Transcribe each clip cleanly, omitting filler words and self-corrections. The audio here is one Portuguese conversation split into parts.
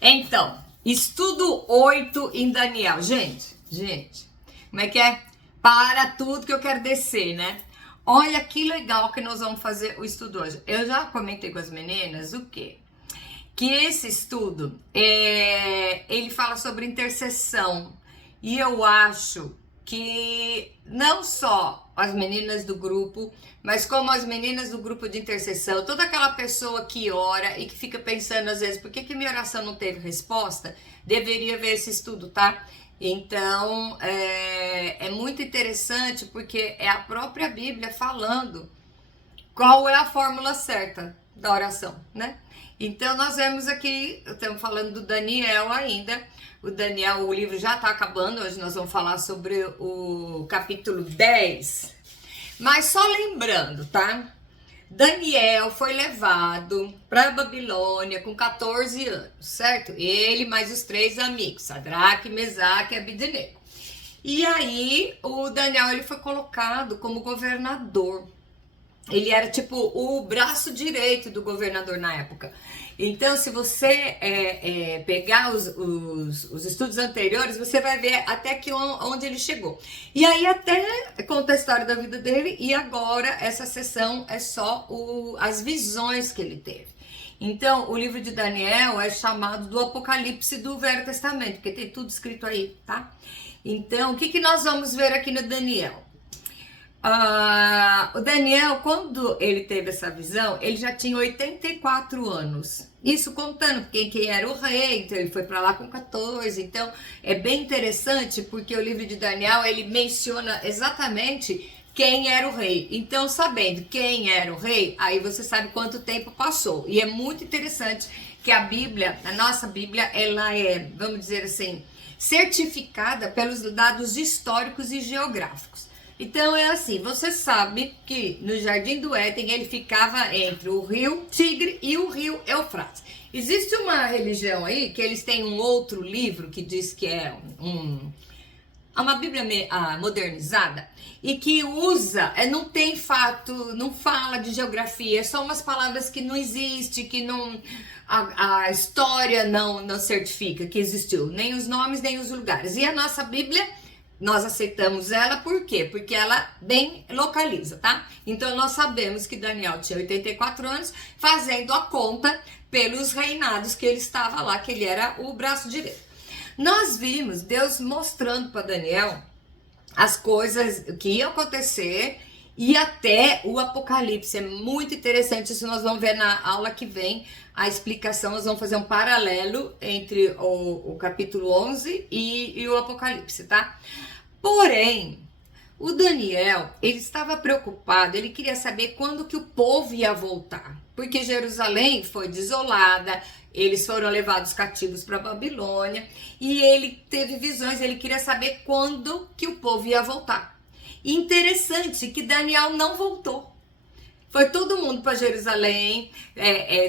Então, estudo 8 em Daniel. Gente, como é que é? Para tudo que eu quero descer, né? Olha que legal que nós vamos fazer o estudo hoje. Eu já comentei com as meninas o quê? Que esse estudo, ele fala sobre intercessão. E eu acho que não só as meninas do grupo, mas como as meninas do grupo de intercessão, toda aquela pessoa que ora e que fica pensando às vezes, por que minha oração não teve resposta? Deveria ver esse estudo, tá? Então, é muito interessante porque é a própria Bíblia falando qual é a fórmula certa da oração, né? Então, nós vemos aqui, estamos falando do Daniel ainda. O Daniel, o livro já está acabando, hoje nós vamos falar sobre o capítulo 10. Mas só lembrando, tá? Daniel foi levado para a Babilônia com 14 anos, certo? Ele mais os 3 amigos, Sadraque, Mesaque e Abednego. E aí, o Daniel ele foi colocado como governador. Ele era tipo o braço direito do governador na época. Então, se você pegar os estudos anteriores, você vai ver até que onde ele chegou. E aí até conta a história da vida dele, e agora essa sessão é só as visões que ele teve. Então, o livro de Daniel é chamado do Apocalipse do Velho Testamento, porque tem tudo escrito aí, tá? Então, o que nós vamos ver aqui no Daniel? O Daniel, quando ele teve essa visão, ele já tinha 84 anos. Isso contando quem era o rei, então ele foi para lá com 14. Então é bem interessante porque o livro de Daniel ele menciona exatamente quem era o rei. Então, sabendo quem era o rei, aí você sabe quanto tempo passou. E é muito interessante que a Bíblia, a nossa Bíblia, ela é, vamos dizer assim, certificada pelos dados históricos e geográficos. Então é assim, você sabe que no Jardim do Éden ele ficava entre o rio Tigre e o rio Eufrates. Existe uma religião aí que eles têm um outro livro que diz que é uma Bíblia modernizada e que usa, não tem fato, não fala de geografia, é só umas palavras que não existem, que não a história não certifica que existiu, nem os nomes, nem os lugares. E a nossa Bíblia, nós aceitamos ela por quê? Porque ela bem localiza, tá? Então nós sabemos que Daniel tinha 84 anos, fazendo a conta pelos reinados que ele estava lá, que ele era o braço direito. Nós vimos Deus mostrando para Daniel as coisas que iam acontecer e até o Apocalipse. É muito interessante, isso nós vamos ver na aula que vem, a explicação, nós vamos fazer um paralelo entre o capítulo 11 e o Apocalipse, tá? Porém, o Daniel, ele estava preocupado, ele queria saber quando que o povo ia voltar, porque Jerusalém foi desolada, eles foram levados cativos para Babilônia, e ele teve visões, ele queria saber quando que o povo ia voltar. E interessante que Daniel não voltou. Foi todo mundo para Jerusalém,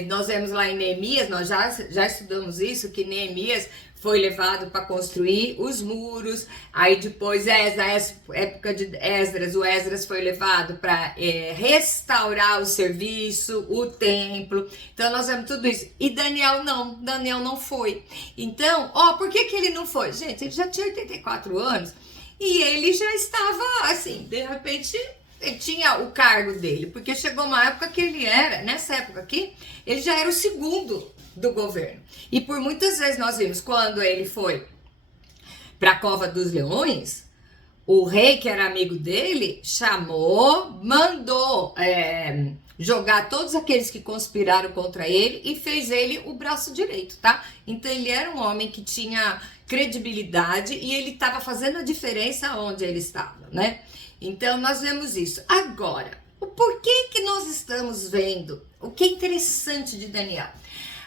nós vemos lá em Neemias, nós já estudamos isso, que Neemias foi levado para construir os muros, aí depois, na época de Esdras, o Esdras foi levado para restaurar o serviço, o templo, então nós vemos tudo isso. E Daniel não foi. Então, por que ele não foi? Gente, ele já tinha 84 anos e ele já estava assim, de repente ele tinha o cargo dele, porque chegou uma época que ele era, nessa época aqui, ele já era o segundo do governo. E por muitas vezes nós vimos, quando ele foi para a Cova dos Leões, o rei, que era amigo dele, mandou jogar todos aqueles que conspiraram contra ele e fez ele o braço direito, tá? Então ele era um homem que tinha credibilidade e ele estava fazendo a diferença onde ele estava, né? Então nós vemos isso. Agora, o porquê que nós estamos vendo? O que é interessante de Daniel?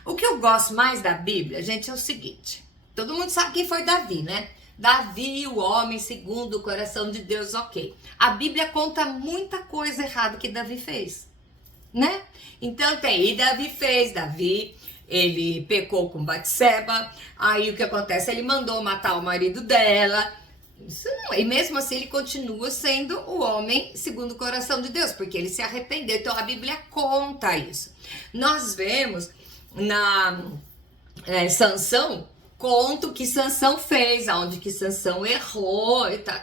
O que eu gosto mais da Bíblia, gente, é o seguinte. Todo mundo sabe quem foi Davi, né? Davi, o homem segundo o coração de Deus, ok. A Bíblia conta muita coisa errada que Davi fez, né? Então Davi, ele pecou com Batseba, aí o que acontece? Ele mandou matar o marido dela. Isso não, e mesmo assim ele continua sendo o homem segundo o coração de Deus, porque ele se arrependeu. Então a Bíblia conta isso. Nós vemos Sansão, conta o que Sansão fez, aonde que Sansão errou e tal.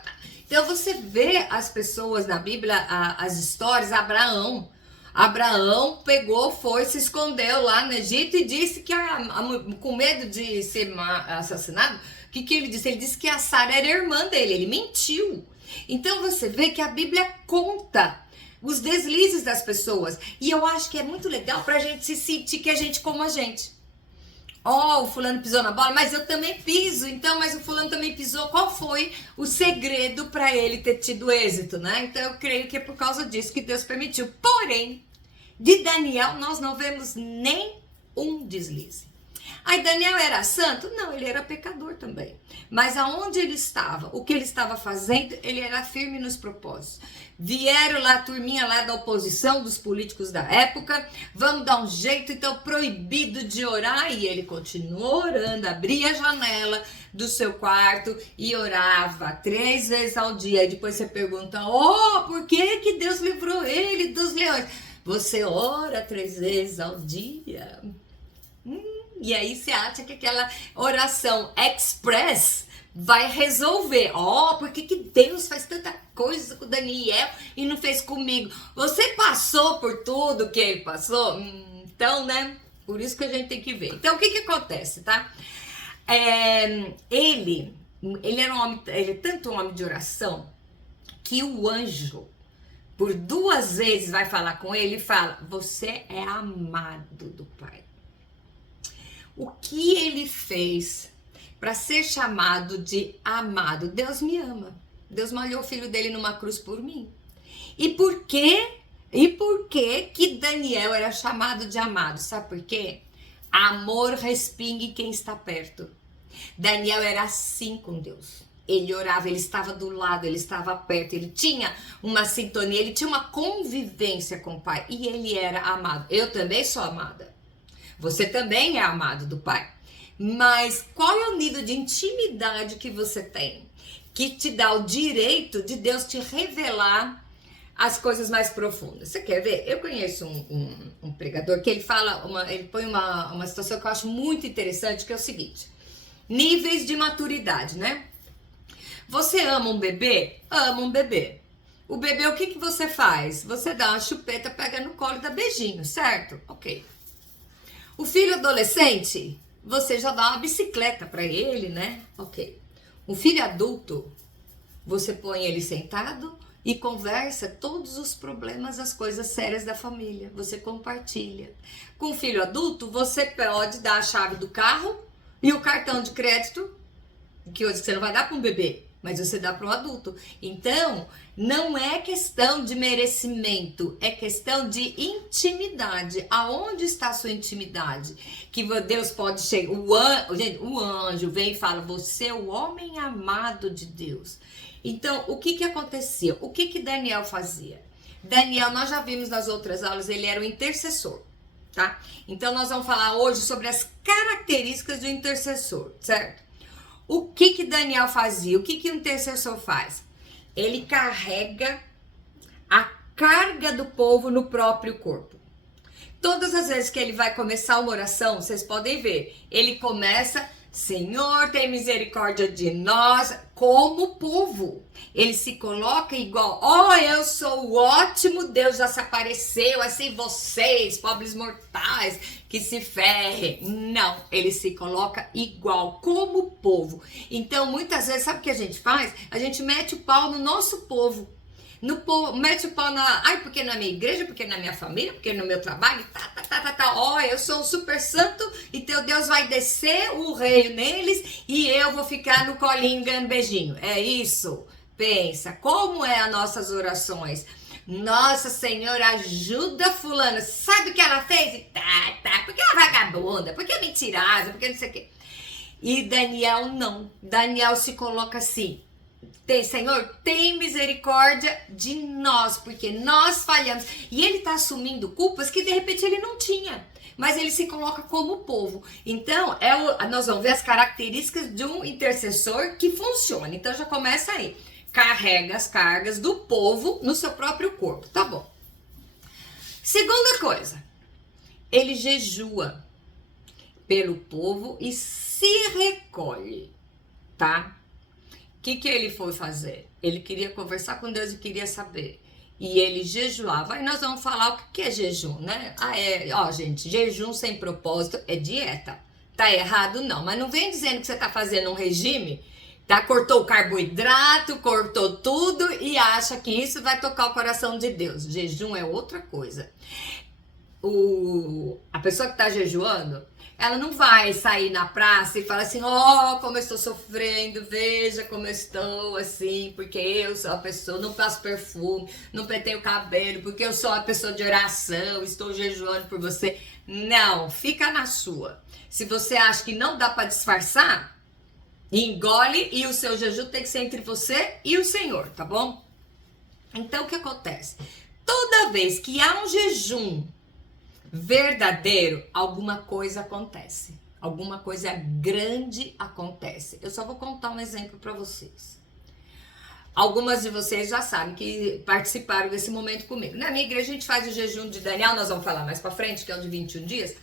Então você vê as pessoas na Bíblia, as histórias, Abraão pegou, foi, se escondeu lá no Egito e disse que, com medo de ser assassinado, o que ele disse? Ele disse que a Sara era irmã dele, ele mentiu. Então você vê que a Bíblia conta os deslizes das pessoas. E eu acho que é muito legal pra gente se sentir que a gente como a gente. O fulano pisou na bola, mas eu também piso, então, mas o fulano também pisou. Qual foi o segredo para ele ter tido êxito, né? Então eu creio que é por causa disso que Deus permitiu. Porém, de Daniel nós não vemos nem um deslize. Aí Daniel era santo? Não, ele era pecador também. Mas aonde ele estava, o que ele estava fazendo, ele era firme nos propósitos. Vieram lá a turminha lá da oposição, dos políticos da época, vamos dar um jeito, então proibido de orar, e ele continuou orando, abria a janela do seu quarto e orava 3 vezes ao dia. E depois você pergunta, por que Deus livrou ele dos leões? Você ora 3 vezes ao dia? E aí você acha que aquela oração express vai resolver. Por que Deus faz tanta coisa com Daniel e não fez comigo? Você passou por tudo que ele passou? Então, né? Por isso que a gente tem que ver. Então, o que acontece, tá? Ele era um homem, ele é tanto um homem de oração que o anjo, por 2 vezes, vai falar com ele e fala, você é amado do Pai. O que ele fez para ser chamado de amado? Deus me ama. Deus malhou o filho dele numa cruz por mim. E por quê? Que Daniel era chamado de amado? Sabe por quê? Amor respinga em quem está perto. Daniel era assim com Deus. Ele orava, ele estava do lado, ele estava perto, ele tinha uma sintonia, ele tinha uma convivência com o Pai. E ele era amado. Eu também sou amada. Você também é amado do Pai. Mas qual é o nível de intimidade que você tem? Que te dá o direito de Deus te revelar as coisas mais profundas. Você quer ver? Eu conheço um pregador que ele fala, ele põe uma situação que eu acho muito interessante, que é o seguinte. Níveis de maturidade, né? Você ama um bebê? Ama um bebê. O bebê, o que você faz? Você dá uma chupeta, pega no colo e dá beijinho, certo? Ok. O filho adolescente, você já dá uma bicicleta para ele, né? Ok. O filho adulto, você põe ele sentado e conversa todos os problemas, as coisas sérias da família. Você compartilha. Com o filho adulto, você pode dar a chave do carro e o cartão de crédito, que hoje você não vai dar para um bebê, mas você dá para um adulto. Então, não é questão de merecimento, é questão de intimidade. Aonde está a sua intimidade? Que Deus pode chegar, o anjo vem e fala, você é o homem amado de Deus. Então, o que acontecia? O que Daniel fazia? Daniel, nós já vimos nas outras aulas, ele era o intercessor, tá? Então, nós vamos falar hoje sobre as características do intercessor, certo? O que Daniel fazia? O que o intercessor faz? Ele carrega a carga do povo no próprio corpo. Todas as vezes que ele vai começar uma oração, vocês podem ver, ele começa, Senhor, tem misericórdia de nós, como povo. Ele se coloca igual, eu sou o ótimo, Deus já se apareceu, assim vocês, pobres mortais, que se ferrem. Não, ele se coloca igual, como povo. Então, muitas vezes, sabe o que a gente faz? A gente mete o pau no nosso povo. Mete o pau porque na minha igreja, porque na minha família, porque no meu trabalho, eu sou o super santo, então Deus vai descer o reino neles e eu vou ficar no colinho ganhando beijinho. É isso? Pensa, como é as nossas orações? Nossa Senhora, ajuda fulana, sabe o que ela fez? Porque ela é vagabunda, porque é mentirosa, porque não sei o quê. E Daniel não, Daniel se coloca assim, Senhor, tem misericórdia de nós, porque nós falhamos. E ele está assumindo culpas que de repente ele não tinha, mas ele se coloca como povo. Então, nós vamos ver as características de um intercessor que funciona. Então, já começa aí. Carrega as cargas do povo no seu próprio corpo, tá bom. Segunda coisa, ele jejua. pelo povo e se recolhe, tá? O que ele foi fazer? Ele queria conversar com Deus e queria saber. E ele jejuava. Aí nós vamos falar o que é jejum, né? Gente, jejum sem propósito é dieta. Tá errado? Não. Mas não vem dizendo que você tá fazendo um regime, tá? Cortou o carboidrato, cortou tudo e acha que isso vai tocar o coração de Deus. Jejum é outra coisa. A pessoa que tá jejuando, ela não vai sair na praça e falar assim, como eu estou sofrendo, veja como eu estou, assim, porque eu sou a pessoa, não passo perfume, não penteio o cabelo, porque eu sou a pessoa de oração, estou jejuando por você. Não, fica na sua. Se você acha que não dá para disfarçar, engole e o seu jejum tem que ser entre você e o Senhor, tá bom? Então, o que acontece? Toda vez que há um jejum verdadeiro, alguma coisa acontece. Alguma coisa grande acontece. Eu só vou contar um exemplo para vocês. Algumas de vocês já sabem que participaram desse momento comigo. Na minha igreja a gente faz o jejum de Daniel, nós vamos falar mais para frente, que é o de 21 dias.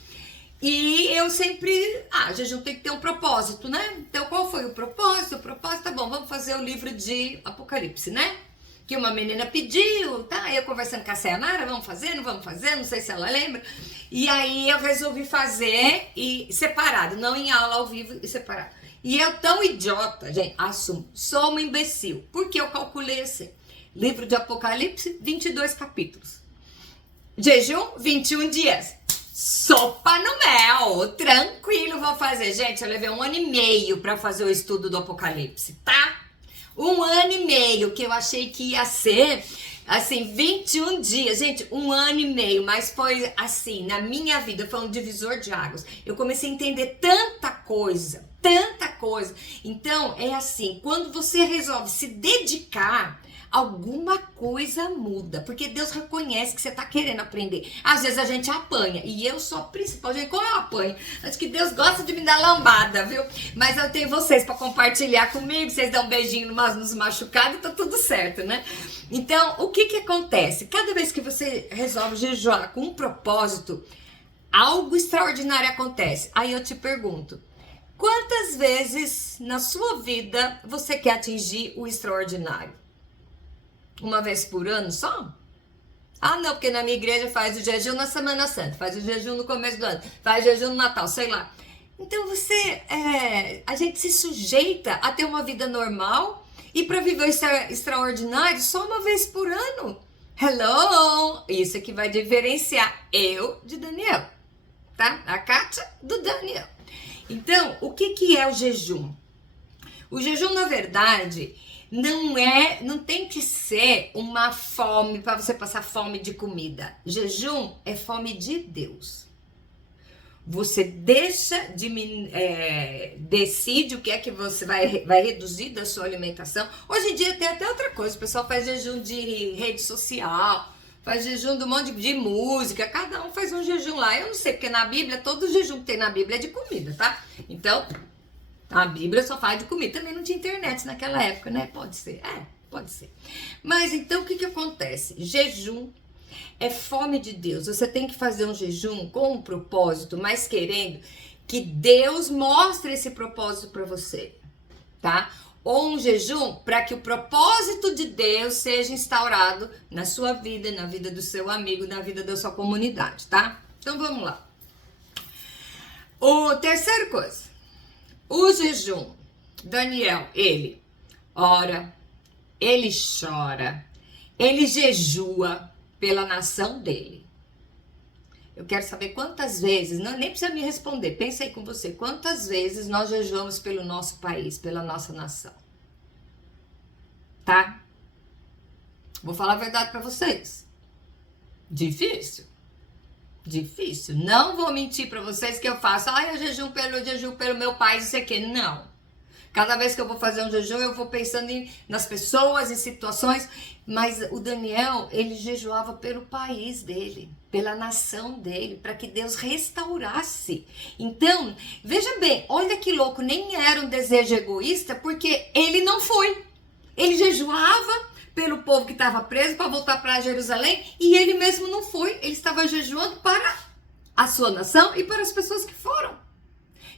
E eu sempre, jejum tem que ter um propósito, né? Então qual foi o propósito? O propósito, tá bom, vamos fazer o livro de Apocalipse, né? Que uma menina pediu, tá? Eu conversando com a Sayonara, vamos fazer, não vamos fazer, não sei se ela lembra. E aí eu resolvi fazer e separado, não em aula ao vivo e separado. E eu tão idiota, gente, assumo, sou uma imbecil, porque eu calculei assim, livro de Apocalipse, 22 capítulos. Jejum, 21 dias. Sopa no mel, tranquilo, vou fazer. Gente, eu levei 1 ano e meio pra fazer o estudo do Apocalipse, tá? 1 ano e meio, que eu achei que ia ser, assim, 21 dias. Gente, 1 ano e meio, mas foi assim, na minha vida, foi um divisor de águas. Eu comecei a entender tanta coisa. Então, é assim, quando você resolve se dedicar, alguma coisa muda, porque Deus reconhece que você tá querendo aprender. Às vezes a gente apanha, e eu sou a principal, gente, como eu apanho? Acho que Deus gosta de me dar lambada, viu? Mas eu tenho vocês para compartilhar comigo, vocês dão um beijinho nos machucados e tá tudo certo, né? Então, o que acontece? Cada vez que você resolve jejuar com um propósito, algo extraordinário acontece. Aí eu te pergunto, quantas vezes na sua vida você quer atingir o extraordinário? 1 vez por ano só? Não, porque na minha igreja faz o jejum na Semana Santa, faz o jejum no começo do ano, faz o jejum no Natal, sei lá. Então a gente se sujeita a ter uma vida normal e para viver o extraordinário só 1 vez por ano. Hello! Isso é que vai diferenciar eu de Daniel, tá? A Kátia do Daniel. Então, o que é o jejum? O jejum, na verdade, não tem que ser uma fome para você passar fome de comida. Jejum é fome de Deus. Você decide o que é que você vai reduzir da sua alimentação. Hoje em dia tem até outra coisa, o pessoal faz jejum de rede social, faz jejum de um monte de música, cada um faz um jejum lá. Eu não sei, porque na Bíblia, todo jejum que tem na Bíblia é de comida, tá? Então, a Bíblia só fala de comida. Também não tinha internet naquela época, né? Pode ser. Pode ser. Mas então, o que acontece? Jejum é fome de Deus. Você tem que fazer um jejum com um propósito, mas querendo que Deus mostre esse propósito para você, tá? Ou um jejum para que o propósito de Deus seja instaurado na sua vida, na vida do seu amigo, na vida da sua comunidade, tá? Então, vamos lá. Terceira coisa. O jejum. Daniel, ele ora, ele chora, ele jejua pela nação dele. Eu quero saber quantas vezes, nem precisa me responder, pensa aí com você, quantas vezes nós jejuamos pelo nosso país, pela nossa nação. Tá? Vou falar a verdade pra vocês. Difícil. Não vou mentir pra vocês que eu faço, eu jejuo pelo meu país, isso aqui. Não. Cada vez que eu vou fazer um jejum, eu vou pensando nas pessoas, em situações. Mas o Daniel, ele jejuava pelo país dele, pela nação dele, para que Deus restaurasse. Então, veja bem, olha que louco, nem era um desejo egoísta, porque ele não foi. Ele jejuava pelo povo que estava preso para voltar para Jerusalém, e ele mesmo não foi. Ele estava jejuando para a sua nação e para as pessoas que foram.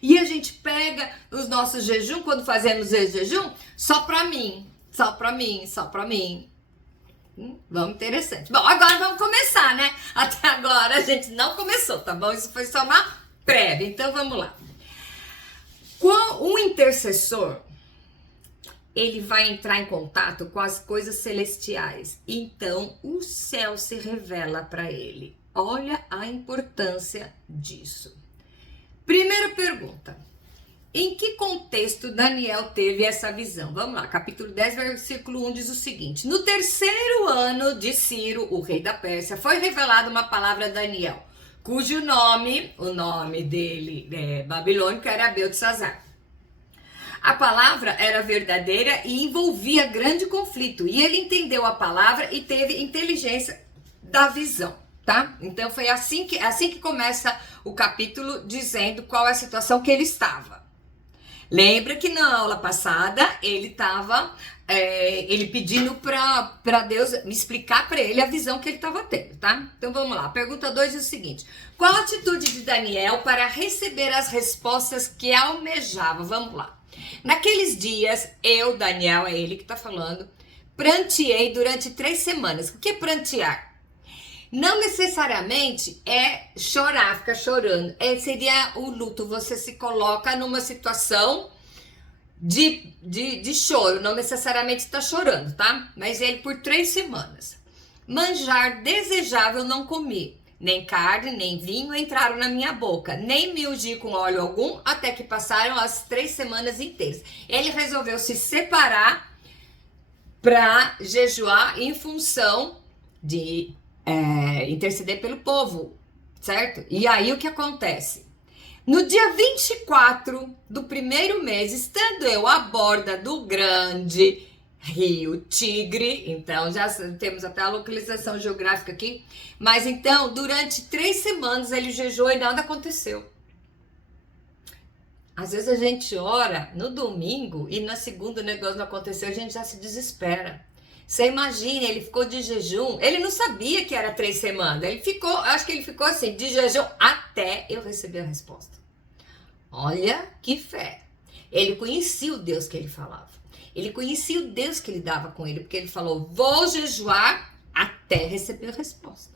E a gente pega os nossos jejum, quando fazemos esse jejum, só pra mim, só pra mim, só pra mim. Vamos, interessante. Bom, agora vamos começar, né? Até agora a gente não começou, tá bom? Isso foi só uma prévia, então vamos lá. O intercessor, ele vai entrar em contato com as coisas celestiais. Então, o céu se revela para ele. Olha a importância disso. Primeira pergunta. Em que contexto Daniel teve essa visão? Vamos lá, capítulo 10, versículo 1 diz o seguinte. No terceiro ano de Ciro, o rei da Pérsia, foi revelada uma palavra a Daniel, cujo nome, o nome dele babilônico, era Beltesazar. A palavra era verdadeira e envolvia grande conflito. E ele entendeu a palavra e teve inteligência da visão, tá? Então foi assim que começa o capítulo, dizendo qual é a situação que ele estava. Lembra que na aula passada ele estava ele pedindo para Deus me explicar para ele a visão que ele estava tendo, tá? Então vamos lá. Pergunta 2 é o seguinte. Qual a atitude de Daniel para receber as respostas que almejava? Vamos lá. Naqueles dias, eu, Daniel, é ele que está falando, pranteei durante 3 semanas. O que é prantear? Não necessariamente é chorar, ficar chorando. Seria o luto. Você se coloca numa situação de choro. Não necessariamente está chorando, tá? Mas ele por 3 semanas. Manjar desejável não comi. Nem carne, nem vinho entraram na minha boca, nem me ungi com óleo algum, até que passaram as 3 semanas inteiras. Ele resolveu se separar para jejuar em função de interceder pelo povo, certo? E aí o que acontece? No dia 24 do primeiro mês, estando eu à borda do grande Rio Tigre, então já temos até a localização geográfica aqui, mas então durante 3 semanas ele jejuou e nada aconteceu. Às vezes a gente ora no domingo e na segunda o negócio não aconteceu, a gente já se desespera. Você imagina, ele ficou de jejum, ele não sabia que era 3 semanas, acho que ele ficou assim, de jejum até eu receber a resposta. Olha que fé, ele conhecia o Deus que ele falava. Ele conhecia o Deus que lidava com ele, porque ele falou, vou jejuar até receber a resposta.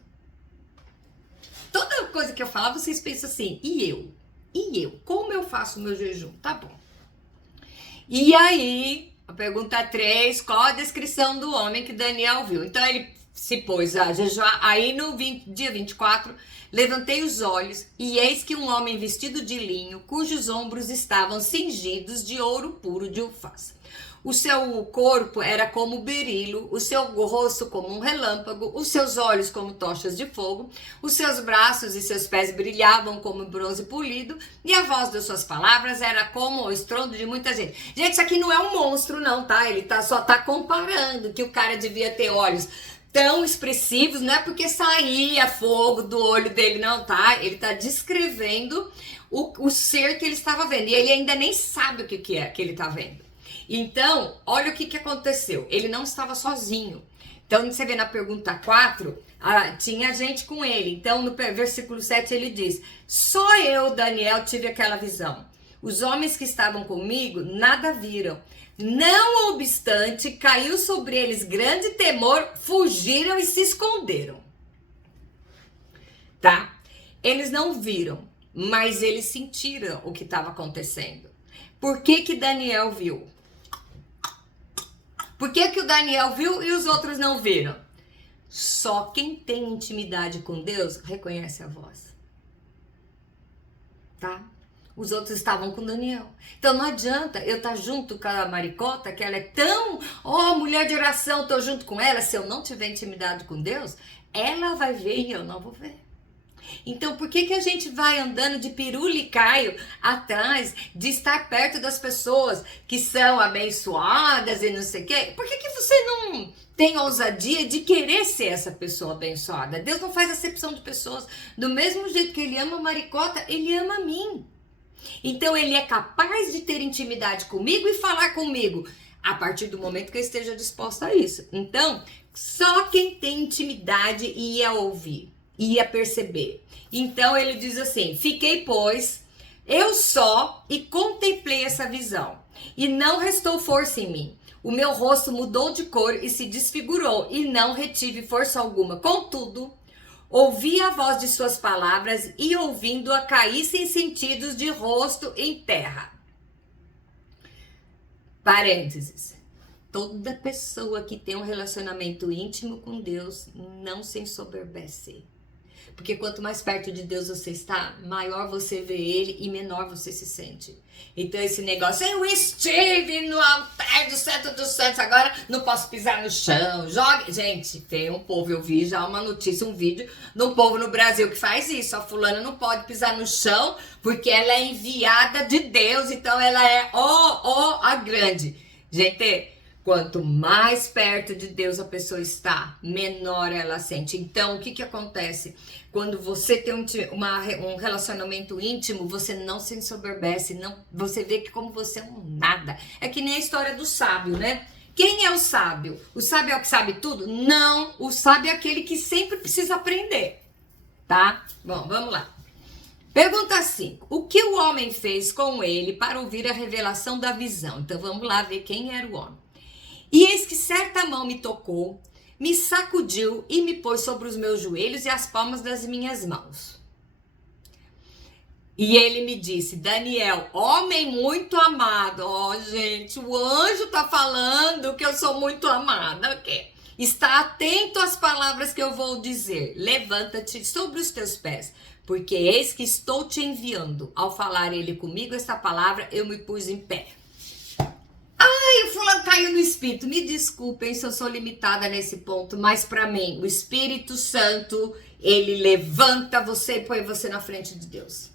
Toda coisa que eu falar, vocês pensam assim, e eu? Como eu faço o meu jejum? Tá bom. E aí, a pergunta 3, qual a descrição do homem que Daniel viu? Então ele se pôs a jejuar, aí no dia 24, levantei os olhos e eis que um homem vestido de linho, cujos ombros estavam cingidos de ouro puro de Ufaz. O seu corpo era como berilo, o seu rosto como um relâmpago, os seus olhos como tochas de fogo, os seus braços e seus pés brilhavam como bronze polido, e a voz das suas palavras era como o estrondo de muita gente. Gente, isso aqui não é um monstro não, tá? Ele só tá comparando que o cara devia ter olhos tão expressivos, não é porque saía fogo do olho dele, não, tá? Ele tá descrevendo o ser que ele estava vendo, e ele ainda nem sabe o que é que ele tá vendo. Então, olha o que aconteceu. Ele não estava sozinho. Então, você vê na pergunta 4, tinha gente com ele. Então, no versículo 7, ele diz, só eu, Daniel, tive aquela visão. Os homens que estavam comigo nada viram. Não obstante, caiu sobre eles grande temor, fugiram e se esconderam. Tá? Eles não viram, mas eles sentiram o que estava acontecendo. Por que Daniel viu? Por que o Daniel viu e os outros não viram? Só quem tem intimidade com Deus reconhece a voz. Tá? Os outros estavam com Daniel. Então não adianta eu estar junto com a Maricota, que ela é tão, mulher de oração, tô junto com ela. Se eu não tiver intimidade com Deus, ela vai ver e eu não vou ver. Então, por que a gente vai andando de pirulicaio atrás de estar perto das pessoas que são abençoadas e não sei o quê? Por que você não tem ousadia de querer ser essa pessoa abençoada? Deus não faz acepção de pessoas. Do mesmo jeito que ele ama a Maricota, ele ama a mim. Então, ele é capaz de ter intimidade comigo e falar comigo a partir do momento que eu esteja disposta a isso. Então, só quem tem intimidade ia ouvir, ia perceber. Então ele diz assim, fiquei, pois, Eu só e contemplei essa visão, e não restou força em mim. O meu rosto mudou de cor e se desfigurou, e não retive força alguma. Contudo, ouvi a voz de suas palavras, e ouvindo-a caí sem sentidos de rosto em terra. Parênteses. Toda pessoa que tem um relacionamento íntimo com Deus não se ensoberbece. Porque quanto mais perto de Deus você está, maior você vê Ele e menor você se sente. Então esse negócio, eu estive no altar do Santo dos Santos, agora não posso pisar no chão, jogue. Gente, tem um povo, eu vi já uma notícia, um vídeo de um povo no Brasil que faz isso. A fulana não pode pisar no chão porque ela é enviada de Deus, então ela é a grande. Gente, quanto mais perto de Deus a pessoa está, menor ela sente. Então, o que acontece? Quando você tem um relacionamento íntimo, você não se ensoberbece, você vê que como você é um nada. É que nem a história do sábio, né? Quem é o sábio? O sábio é o que sabe tudo? Não, o sábio é aquele que sempre precisa aprender, tá? Bom, vamos lá. Pergunta 5. O que o homem fez com ele para ouvir a revelação da visão? Então, vamos lá ver quem era o homem. E eis que certa mão me tocou, me sacudiu e me pôs sobre os meus joelhos e as palmas das minhas mãos. E ele me disse, Daniel, homem muito amado. Gente, o anjo tá falando que eu sou muito amada. Okay. Está atento às palavras que eu vou dizer. Levanta-te sobre os teus pés, porque eis que estou te enviando. Ao falar ele comigo esta palavra, eu me pus em pé. Ai, o fulano caiu no espírito. Me desculpem se eu sou limitada nesse ponto, mas para mim, o Espírito Santo, ele levanta você e põe você na frente de Deus.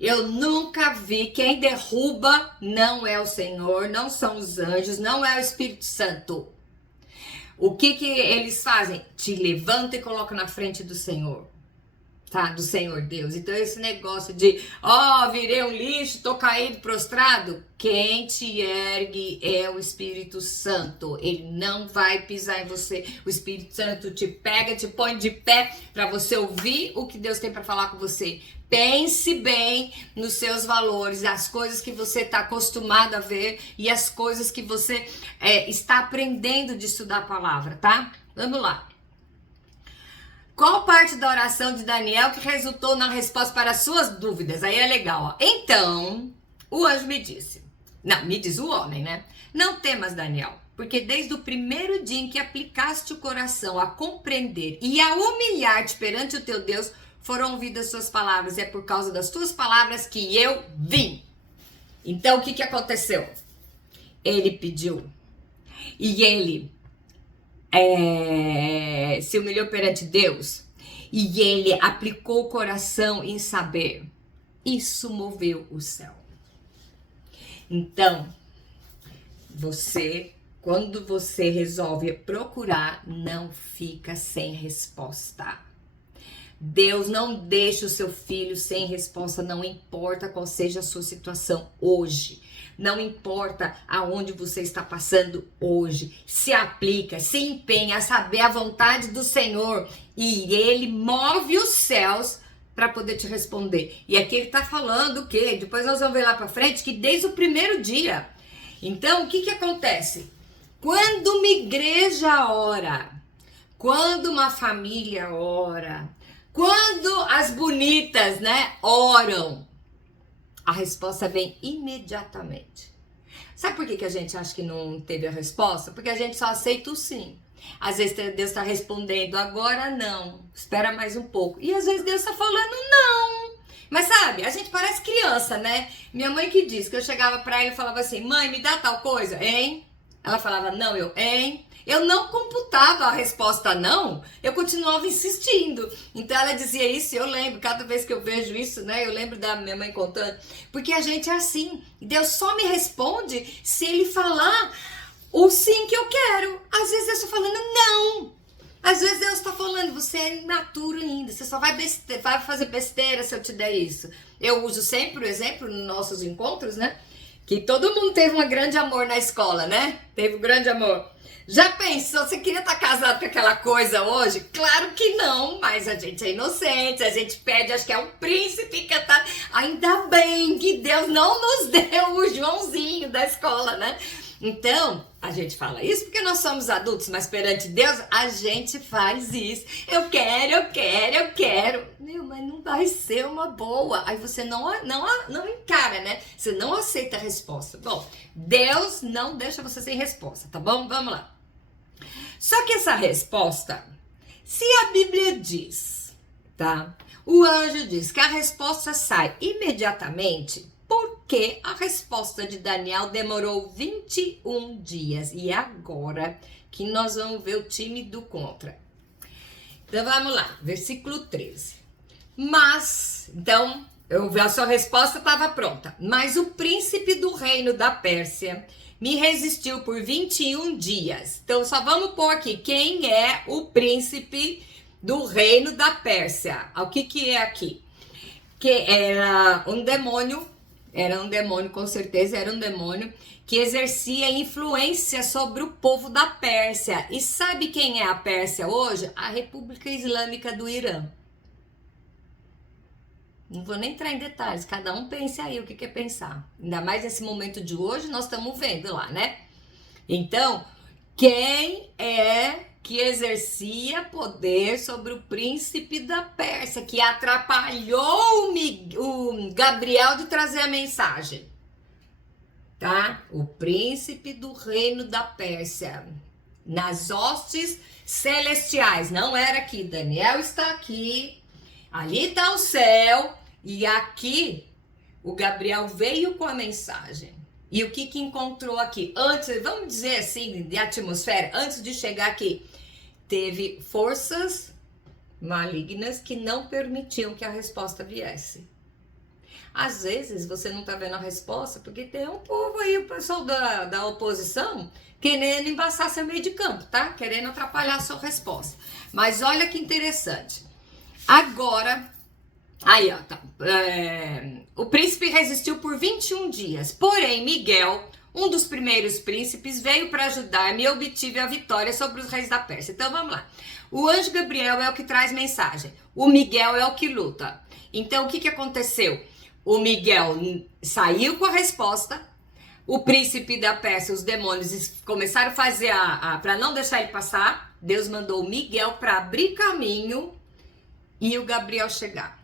Eu nunca vi, quem derruba não é o Senhor, não são os anjos, não é o Espírito Santo. O que eles fazem? Te levanta e coloca na frente do Senhor. Tá? Do Senhor Deus. Então esse negócio de virei um lixo, tô caído, prostrado, quem te ergue é o Espírito Santo. Ele não vai pisar em você. O Espírito Santo te pega, te põe de pé para você ouvir o que Deus tem para falar com você. Pense bem nos seus valores, as coisas que você está acostumado a ver e as coisas que você está aprendendo de estudar a palavra, tá? Vamos lá. Qual parte da oração de Daniel que resultou na resposta para as suas dúvidas? Aí é legal, ó. Então, o anjo me disse. Não, me diz o homem, né? Não temas, Daniel, porque desde o primeiro dia em que aplicaste o coração a compreender e a humilhar-te perante o teu Deus, foram ouvidas suas palavras. É por causa das tuas palavras que eu vim. Então, o que aconteceu? Ele pediu. E ele se humilhou perante Deus e ele aplicou o coração em saber. Isso moveu o céu. Então, quando você resolve procurar, não fica sem resposta. Deus não deixa o seu filho sem resposta, não importa qual seja a sua situação hoje. Não importa aonde você está passando hoje, se aplica, se empenha a saber a vontade do Senhor e Ele move os céus para poder te responder. E aqui Ele está falando o quê? Depois nós vamos ver lá para frente que desde o primeiro dia. Então, o que acontece? Quando uma igreja ora, quando uma família ora, quando as bonitas, né, oram, a resposta vem imediatamente. Sabe por que a gente acha que não teve a resposta? Porque a gente só aceita o sim. Às vezes Deus está respondendo, agora não, espera mais um pouco. E às vezes Deus está falando não. Mas sabe, a gente parece criança, né? Minha mãe que disse que eu chegava para ela e falava assim, mãe, me dá tal coisa, hein? Ela falava não, hein? Eu não computava a resposta não, eu continuava insistindo. Então ela dizia isso e eu lembro, cada vez que eu vejo isso, né, eu lembro da minha mãe contando. Porque a gente é assim, Deus só me responde se Ele falar o sim que eu quero. Às vezes Deus está falando não. Às vezes Deus está falando, você é imaturo ainda, você só vai fazer besteira se eu te der isso. Eu uso sempre o exemplo nos nossos encontros, né? Que todo mundo teve um grande amor na escola, né? Teve um grande amor. Já pensou, você queria estar casado com aquela coisa hoje? Claro que não, mas a gente é inocente, a gente pede, acho que é um príncipe cantado. Ainda bem que Deus não nos deu o Joãozinho da escola, né? Então, a gente fala isso porque nós somos adultos, mas perante Deus a gente faz isso. Eu quero. Meu, mas não vai ser uma boa. Aí você não encara, né? Você não aceita a resposta. Bom, Deus não deixa você sem resposta, tá bom? Vamos lá. Só que essa resposta, se a Bíblia diz, tá? O anjo diz que a resposta sai imediatamente, porque a resposta de Daniel demorou 21 dias. E é agora que nós vamos ver o time do contra. Então vamos lá, versículo 13. Mas, então, a sua resposta estava pronta. Mas o príncipe do reino da Pérsia me resistiu por 21 dias. Então, só vamos pôr aqui quem é o príncipe do reino da Pérsia. O que é aqui? Que era um demônio, com certeza era um demônio, que exercia influência sobre o povo da Pérsia. E sabe quem é a Pérsia hoje? A República Islâmica do Irã. Não vou nem entrar em detalhes, cada um pense aí o que quer pensar. Ainda mais nesse momento de hoje, nós estamos vendo lá, né? Então, quem é que exercia poder sobre o príncipe da Pérsia, que atrapalhou o Gabriel de trazer a mensagem? Tá? O príncipe do reino da Pérsia, nas hostes celestiais. Não era aqui, Daniel está aqui. Ali está o céu e aqui o Gabriel veio com a mensagem. E o que encontrou aqui? Antes, vamos dizer assim, de atmosfera, antes de chegar aqui, teve forças malignas que não permitiam que a resposta viesse. Às vezes você não está vendo a resposta porque tem um povo aí, o pessoal da oposição, querendo embaçar seu meio de campo, tá? Querendo atrapalhar a sua resposta. Mas olha que interessante. Agora, aí ó, tá. O príncipe resistiu por 21 dias, porém Miguel, um dos primeiros príncipes, veio para ajudar-me e obtive a vitória sobre os reis da Pérsia. Então vamos lá. O anjo Gabriel é o que traz mensagem, o Miguel é o que luta. Então o que aconteceu? O Miguel saiu com a resposta, o príncipe da Pérsia, os demônios começaram a fazer para não deixar ele passar. Deus mandou o Miguel para abrir caminho e o Gabriel chegar.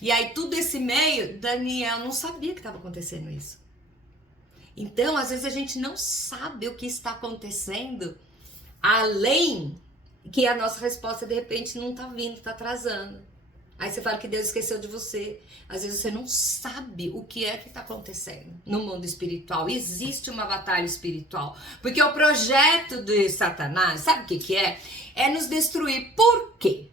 E aí, tudo esse meio, Daniel não sabia que estava acontecendo isso. Então, às vezes a gente não sabe o que está acontecendo, além que a nossa resposta, de repente, não está vindo, está atrasando. Aí você fala que Deus esqueceu de você. Às vezes você não sabe o que é que está acontecendo no mundo espiritual. Existe uma batalha espiritual. Porque o projeto de Satanás, sabe o que é? É nos destruir. Por quê?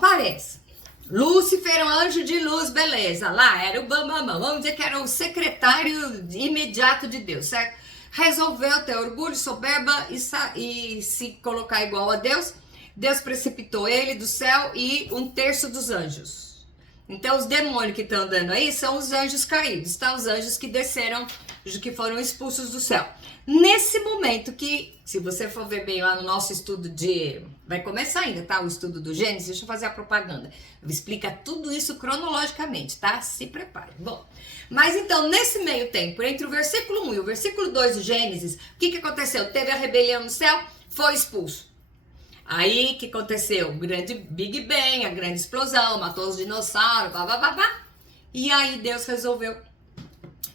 Parece. Lúcifer era um anjo de luz, beleza. Lá era o bambambam. Vamos dizer que era o secretário imediato de Deus, certo? Resolveu ter orgulho, soberba e se colocar igual a Deus. Deus precipitou ele do céu e 1/3 dos anjos. Então os demônios que estão andando aí são os anjos caídos, tá? Os anjos que desceram, que foram expulsos do céu. Nesse momento que, se você for ver bem lá no nosso estudo vai começar ainda, tá? O estudo do Gênesis, deixa eu fazer a propaganda. Explica tudo isso cronologicamente, tá? Se prepare. Bom, mas então, nesse meio tempo, entre o versículo 1 e o versículo 2 do Gênesis, o que aconteceu? Teve a rebelião no céu, foi expulso. Aí, o que aconteceu? O grande Big Bang, a grande explosão, matou os dinossauros, blá. E aí, Deus resolveu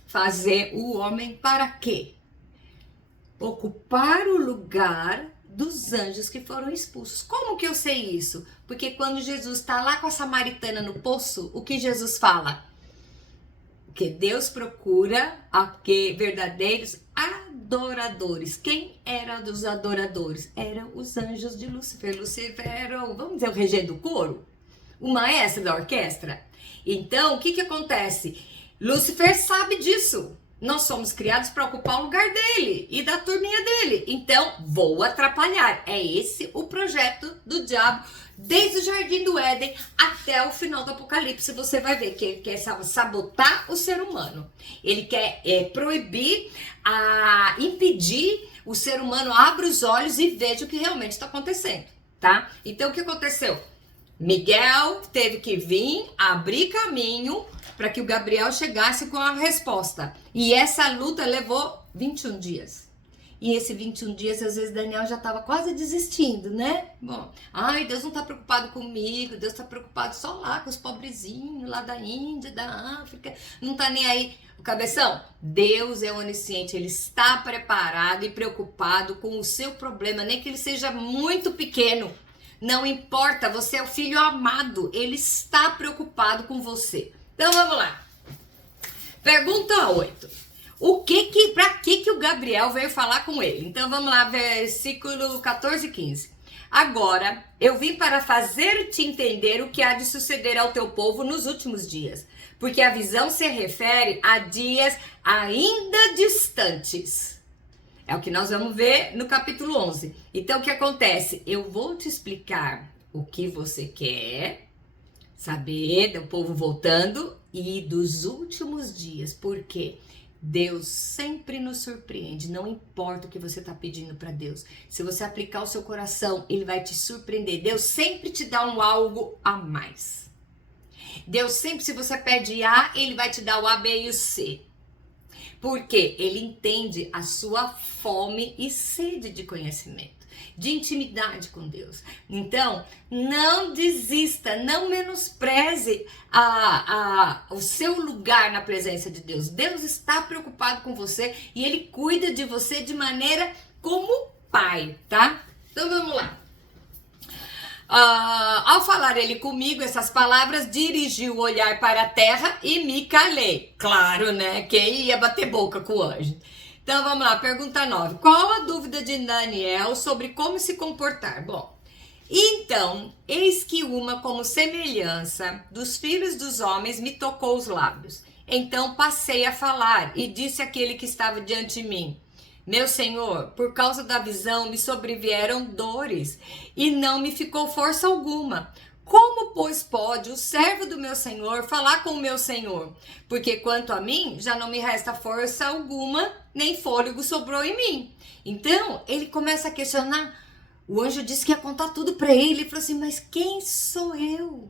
fazer o homem para quê? Ocupar o lugar dos anjos que foram expulsos. Como que eu sei isso? Porque quando Jesus está lá com a samaritana no poço, o que Jesus fala? Que Deus procura verdadeiros adoradores. Quem eram os adoradores? Eram os anjos de Lúcifer. Lúcifer era, vamos dizer, o regente do coro? O maestro da orquestra? Então, o que acontece? Lúcifer sabe disso. Nós somos criados para ocupar o lugar dele e da turminha dele. Então, vou atrapalhar. É esse o projeto do diabo, desde o Jardim do Éden até o final do Apocalipse. Você vai ver que ele quer sabotar o ser humano. Ele quer proibir, impedir o ser humano abra os olhos e veja o que realmente está acontecendo, tá? Então, o que aconteceu? Miguel teve que vir abrir caminho para que o Gabriel chegasse com a resposta. E essa luta levou 21 dias. E esse 21 dias, às vezes, Daniel já estava quase desistindo, né? Bom, ai, Deus não está preocupado comigo, Deus está preocupado só lá com os pobrezinhos lá da Índia, da África, não está nem aí. O cabeção, Deus é onisciente, Ele está preparado e preocupado com o seu problema, nem que ele seja muito pequeno. Não importa, você é o filho amado, Ele está preocupado com você. Então vamos lá. Pergunta 8. Para que o Gabriel veio falar com ele? Então vamos lá, versículo 14 e 15. Agora eu vim para fazer-te entender o que há de suceder ao teu povo nos últimos dias, porque a visão se refere a dias ainda distantes. É o que nós vamos ver no capítulo 11. Então o que acontece? Eu vou te explicar o que você quer saber do povo voltando e dos últimos dias, porque Deus sempre nos surpreende, não importa o que você está pedindo para Deus. Se você aplicar o seu coração, Ele vai te surpreender. Deus sempre te dá algo a mais. Deus sempre, se você pede A, Ele vai te dar o A, B e o C. Porque Ele entende a sua fome e sede de conhecimento, de intimidade com Deus. Então, não desista, não menospreze o seu lugar na presença de Deus. Deus está preocupado com você e Ele cuida de você de maneira como pai, tá? Então vamos lá. Ao falar ele comigo essas palavras, dirigi o olhar para a terra e me calei. Claro, né? Quem ia bater boca com o anjo? Então vamos lá, pergunta 9. Qual a dúvida de Daniel sobre como se comportar? Bom, então, eis que uma como semelhança dos filhos dos homens me tocou os lábios. Então passei a falar e disse àquele que estava diante de mim: meu senhor, por causa da visão me sobrevieram dores e não me ficou força alguma. Como, pois, pode o servo do meu senhor falar com o meu senhor? Porque quanto a mim, já não me resta força alguma, nem fôlego sobrou em mim. Então, ele começa a questionar. O anjo disse que ia contar tudo para ele. Ele falou assim, mas quem sou eu?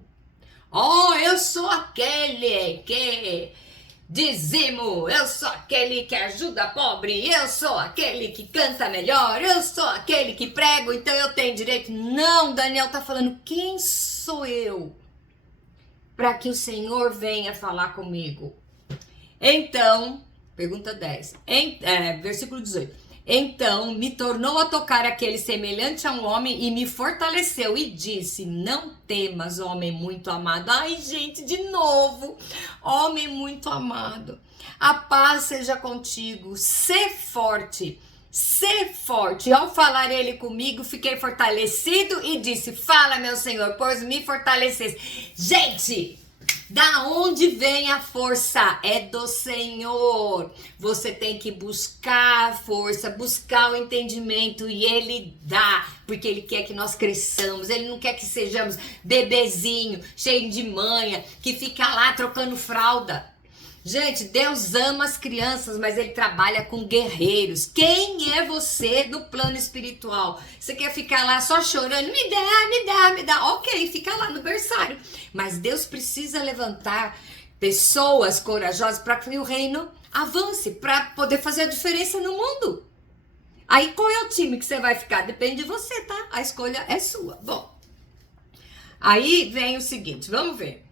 Oh, eu sou aquele que dizimo, eu sou aquele que ajuda pobre, eu sou aquele que canta melhor, eu sou aquele que prego, então eu tenho direito. Não, Daniel tá falando, quem sou eu para que o Senhor venha falar comigo? Então, pergunta 10, versículo 18. Então me tornou a tocar aquele semelhante a um homem e me fortaleceu e disse, não temas, homem muito amado. Ai, gente, de novo, homem muito amado, a paz seja contigo, sê forte. Ser forte. Ao falar ele comigo, fiquei fortalecido e disse, fala meu Senhor, pois me fortalecesse. Gente, da onde vem a força? É do Senhor. Você tem que buscar a força, buscar o entendimento e Ele dá, porque Ele quer que nós cresçamos. Ele não quer que sejamos bebezinho, cheio de manha, que fica lá trocando fralda. Gente, Deus ama as crianças, mas Ele trabalha com guerreiros. Quem é você no plano espiritual? Você quer ficar lá só chorando? Me dá, me dá, me dá. Ok, fica lá no berçário. Mas Deus precisa levantar pessoas corajosas para que o reino avance, para poder fazer a diferença no mundo. Aí qual é o time que você vai ficar? Depende de você, tá? A escolha é sua. Bom, aí vem o seguinte, vamos ver.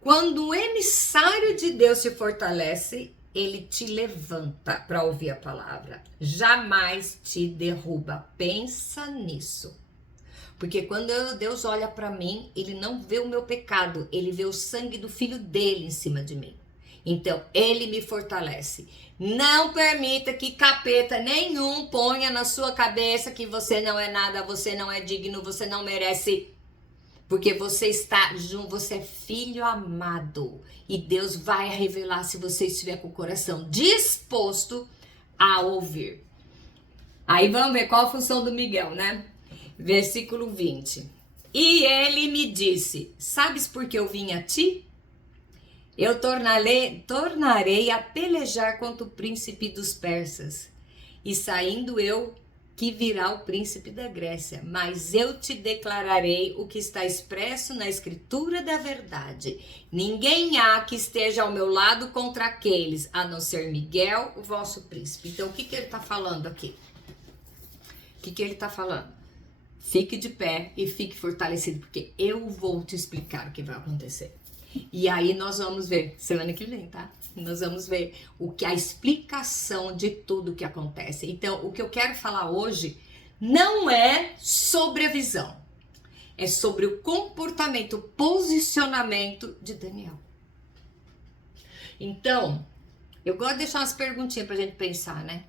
Quando o emissário de Deus se fortalece, ele te levanta para ouvir a palavra. Jamais te derruba. Pensa nisso. Porque quando Deus olha para mim, ele não vê o meu pecado, ele vê o sangue do filho dele em cima de mim. Então, ele me fortalece. Não permita que capeta nenhum ponha na sua cabeça que você não é nada, você não é digno, você não merece. Porque você está junto, você é filho amado. E Deus vai revelar se você estiver com o coração disposto a ouvir. Aí vamos ver qual a função do Miguel, né? Versículo 20. E ele me disse: sabes por que eu vim a ti? Eu tornarei a pelejar contra o príncipe dos persas. E saindo eu, que virá o príncipe da Grécia, mas eu te declararei o que está expresso na escritura da verdade. Ninguém há que esteja ao meu lado contra aqueles, a não ser Miguel, o vosso príncipe. Então, o que ele está falando aqui? O que ele está falando? Fique de pé e fique fortalecido, porque eu vou te explicar o que vai acontecer. E aí nós vamos ver, semana que vem, tá? Nós vamos ver a explicação de tudo que acontece. Então, o que eu quero falar hoje não é sobre a visão. É sobre o comportamento, o posicionamento de Daniel. Então, eu gosto de deixar umas perguntinhas pra gente pensar, né?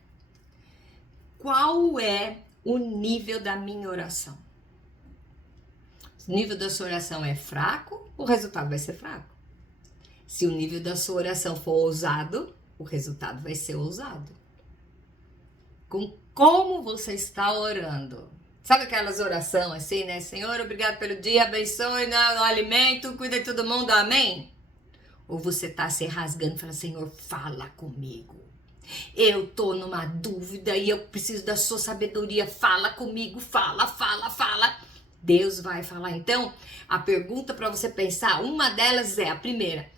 Qual é o nível da minha oração? Se o nível da sua oração é fraco, o resultado vai ser fraco. Se o nível da sua oração for ousado, o resultado vai ser ousado. Com como você está orando. Sabe aquelas orações assim, né? Senhor, obrigado pelo dia, abençoe no alimento, cuida de todo mundo, amém? Ou você está se rasgando e fala, Senhor, fala comigo. Eu tô numa dúvida e eu preciso da sua sabedoria, fala comigo, fala. Deus vai falar. Então, a pergunta para você pensar, uma delas é a primeira.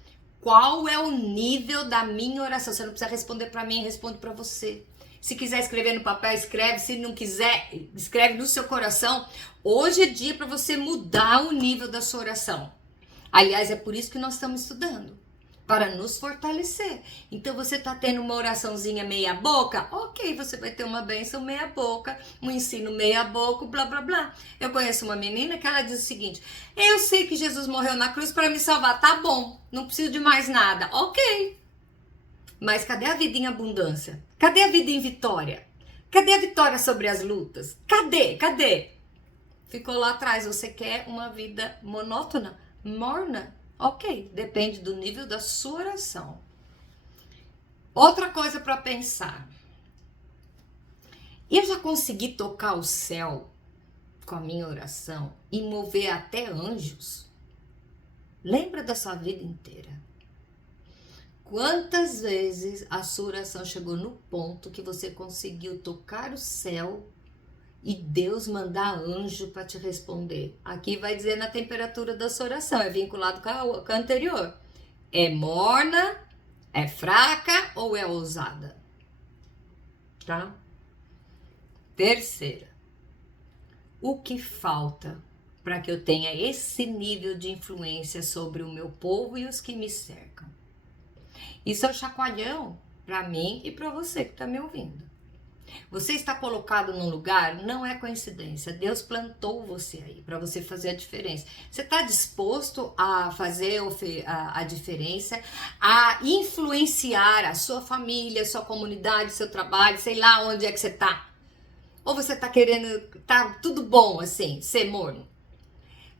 Qual é o nível da minha oração? Você não precisa responder para mim, responde para você. Se quiser escrever no papel, escreve. Se não quiser, escreve no seu coração. Hoje é dia para você mudar o nível da sua oração. Aliás, é por isso que nós estamos estudando. Para nos fortalecer. Então, você está tendo uma oraçãozinha meia boca? Ok, você vai ter uma bênção meia boca, um ensino meia boca, blá, blá, blá. Eu conheço uma menina que ela diz o seguinte, eu sei que Jesus morreu na cruz para me salvar, tá bom, não preciso de mais nada. Ok, mas cadê a vida em abundância? Cadê a vida em vitória? Cadê a vitória sobre as lutas? Cadê? Ficou lá atrás, você quer uma vida monótona, morna? Ok, depende do nível da sua oração. Outra coisa para pensar. Eu já consegui tocar o céu com a minha oração e mover até anjos? Lembra da sua vida inteira. Quantas vezes a sua oração chegou no ponto que você conseguiu tocar o céu e Deus mandar anjo para te responder? Aqui vai dizer na temperatura da sua oração, é vinculado com a anterior. É morna, é fraca ou é ousada? Tá? Terceira. O que falta para que eu tenha esse nível de influência sobre o meu povo e os que me cercam? Isso é um chacoalhão para mim e para você que está me ouvindo. Você está colocado num lugar, não é coincidência. Deus plantou você aí para você fazer a diferença. Você está disposto a fazer a diferença, a influenciar a sua família, a sua comunidade, seu trabalho, sei lá onde é que você está? Ou você está querendo, tá tudo bom assim, ser morno?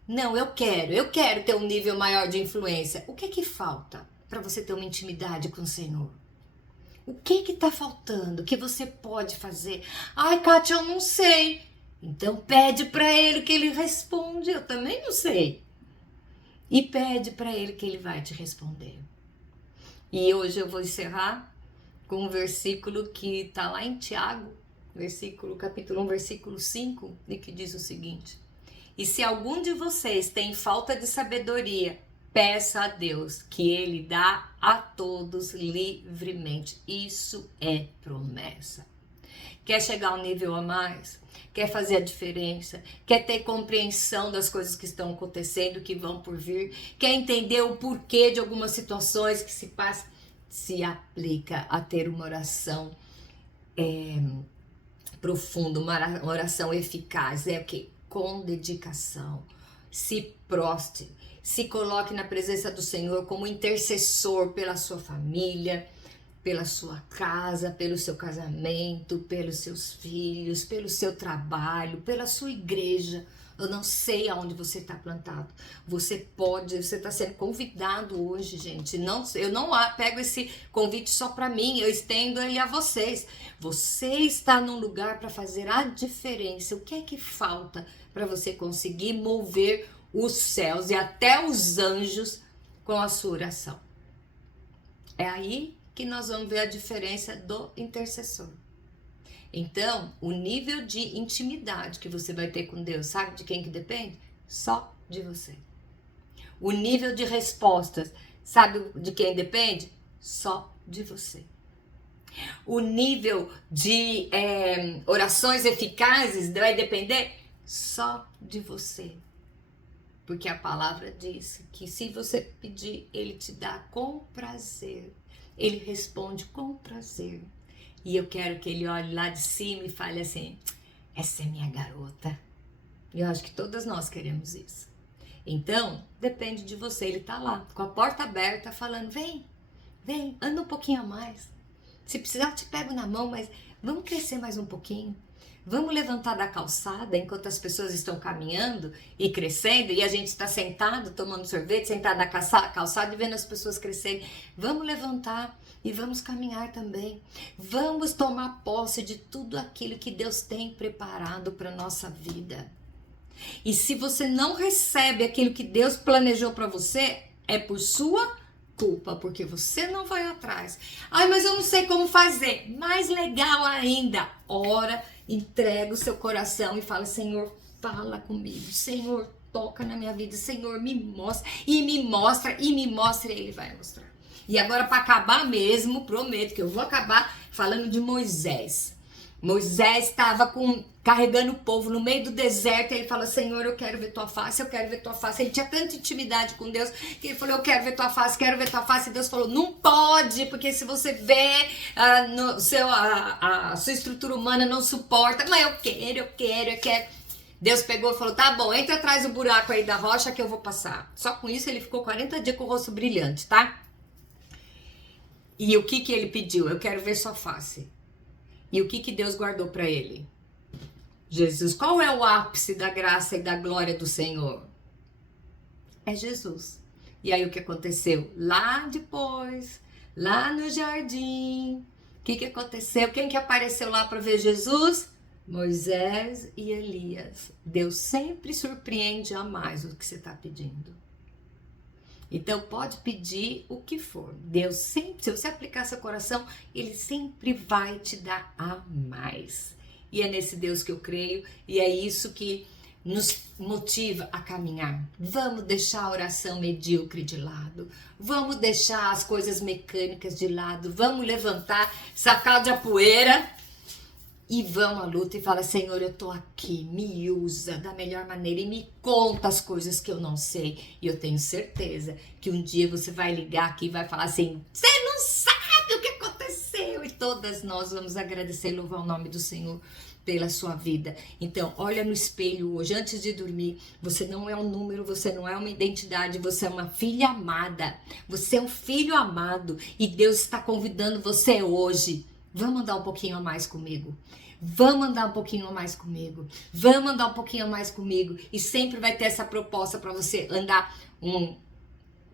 Não, eu quero ter um nível maior de influência. O que é que falta para você ter uma intimidade com o Senhor? O que tá faltando? O que você pode fazer? Ai, Kátia, eu não sei. Então pede para ele que ele responde. Eu também não sei. E pede para ele que ele vai te responder. E hoje eu vou encerrar com um versículo que tá lá em Tiago, capítulo 1, versículo 5, e que diz o seguinte: e se algum de vocês tem falta de sabedoria, peça a Deus, que Ele dá a todos livremente. Isso é promessa. Quer chegar a um nível a mais? Quer fazer a diferença? Quer ter compreensão das coisas que estão acontecendo, que vão por vir? Quer entender o porquê de algumas situações que se passam? Se aplica a ter uma oração profunda, uma oração eficaz. É o quê? Com dedicação. Se prostre. Se coloque na presença do Senhor como intercessor pela sua família, pela sua casa, pelo seu casamento, pelos seus filhos, pelo seu trabalho, pela sua igreja. Eu não sei aonde você está plantado. Você está sendo convidado hoje, gente. Eu não pego esse convite só para mim, eu estendo ele a vocês. Você está num lugar para fazer a diferença. O que é que falta para você conseguir mover os céus e até os anjos com a sua oração? É aí que nós vamos ver a diferença do intercessor. Então, o nível de intimidade que você vai ter com Deus, sabe de quem que depende? Só de você. O nível de respostas, sabe de quem depende? Só de você. O nível de orações eficazes vai depender só de você. Porque a palavra diz que se você pedir, ele te dá com prazer. Ele responde com prazer. E eu quero que ele olhe lá de cima e fale assim, essa é minha garota. E eu acho que todas nós queremos isso. Então, depende de você. Ele tá lá, com a porta aberta, falando, vem, anda um pouquinho a mais. Se precisar, eu te pego na mão, mas vamos crescer mais um pouquinho. Vamos levantar da calçada enquanto as pessoas estão caminhando e crescendo e a gente está sentado, tomando sorvete, sentado na calçada e vendo as pessoas crescerem. Vamos levantar e vamos caminhar também. Vamos tomar posse de tudo aquilo que Deus tem preparado para a nossa vida. E se você não recebe aquilo que Deus planejou para você, é por sua culpa, porque você não vai atrás. Ai, mas eu não sei como fazer. Mais legal ainda, ora, entrega o seu coração e fala, Senhor, fala comigo. Senhor, toca na minha vida. Senhor, me mostra. E me mostra, e me mostra. E ele vai mostrar. E agora, para acabar mesmo, prometo que eu vou acabar falando de Moisés. Moisés estava carregando o povo no meio do deserto e ele fala, Senhor, eu quero ver tua face, eu quero ver tua face. Ele tinha tanta intimidade com Deus que ele falou, eu quero ver tua face, quero ver tua face. E Deus falou, não pode, porque se você vê, a sua estrutura humana não suporta. Mas eu quero. Deus pegou e falou, tá bom, entra atrás do buraco aí da rocha que eu vou passar. Só com isso ele ficou 40 dias com o rosto brilhante, tá? E o que ele pediu? Eu quero ver sua face. E o que Deus guardou para ele? Jesus. Qual é o ápice da graça e da glória do Senhor? É Jesus. E aí o que aconteceu? Lá depois, lá no jardim, o que aconteceu? Quem que apareceu lá para ver Jesus? Moisés e Elias. Deus sempre surpreende a mais o que você está pedindo. Então pode pedir o que for. Deus sempre, se você aplicar seu coração, ele sempre vai te dar a mais. E é nesse Deus que eu creio e é isso que nos motiva a caminhar. Vamos deixar a oração medíocre de lado. Vamos deixar as coisas mecânicas de lado. Vamos levantar, sacar a poeira e vamos à luta e fala, Senhor, eu tô aqui, me usa da melhor maneira e me conta as coisas que eu não sei. E eu tenho certeza que um dia você vai ligar aqui e vai falar assim, você não sabe o que aconteceu. E todas nós vamos agradecer e louvar o nome do Senhor pela sua vida. Então, olha no espelho hoje, antes de dormir. Você não é um número, você não é uma identidade, você é uma filha amada. Você é um filho amado e Deus está convidando você hoje. Vamos andar um pouquinho a mais comigo. Vamos andar um pouquinho a mais comigo. Vamos andar um pouquinho a mais comigo. E sempre vai ter essa proposta para você andar 1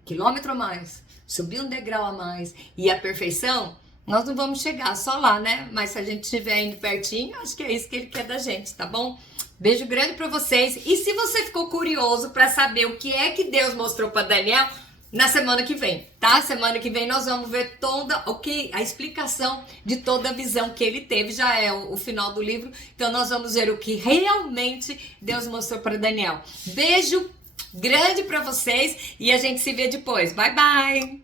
quilômetro a mais, subir um degrau a mais. E a perfeição, nós não vamos chegar só lá, né? Mas se a gente estiver indo pertinho, acho que é isso que ele quer da gente, tá bom? Beijo grande para vocês. E se você ficou curioso para saber o que é que Deus mostrou para Daniel, na semana que vem, tá? Semana que vem nós vamos ver a explicação de toda a visão que ele teve, já é o final do livro, então nós vamos ver o que realmente Deus mostrou para Daniel. Beijo grande para vocês e a gente se vê depois. Bye, bye!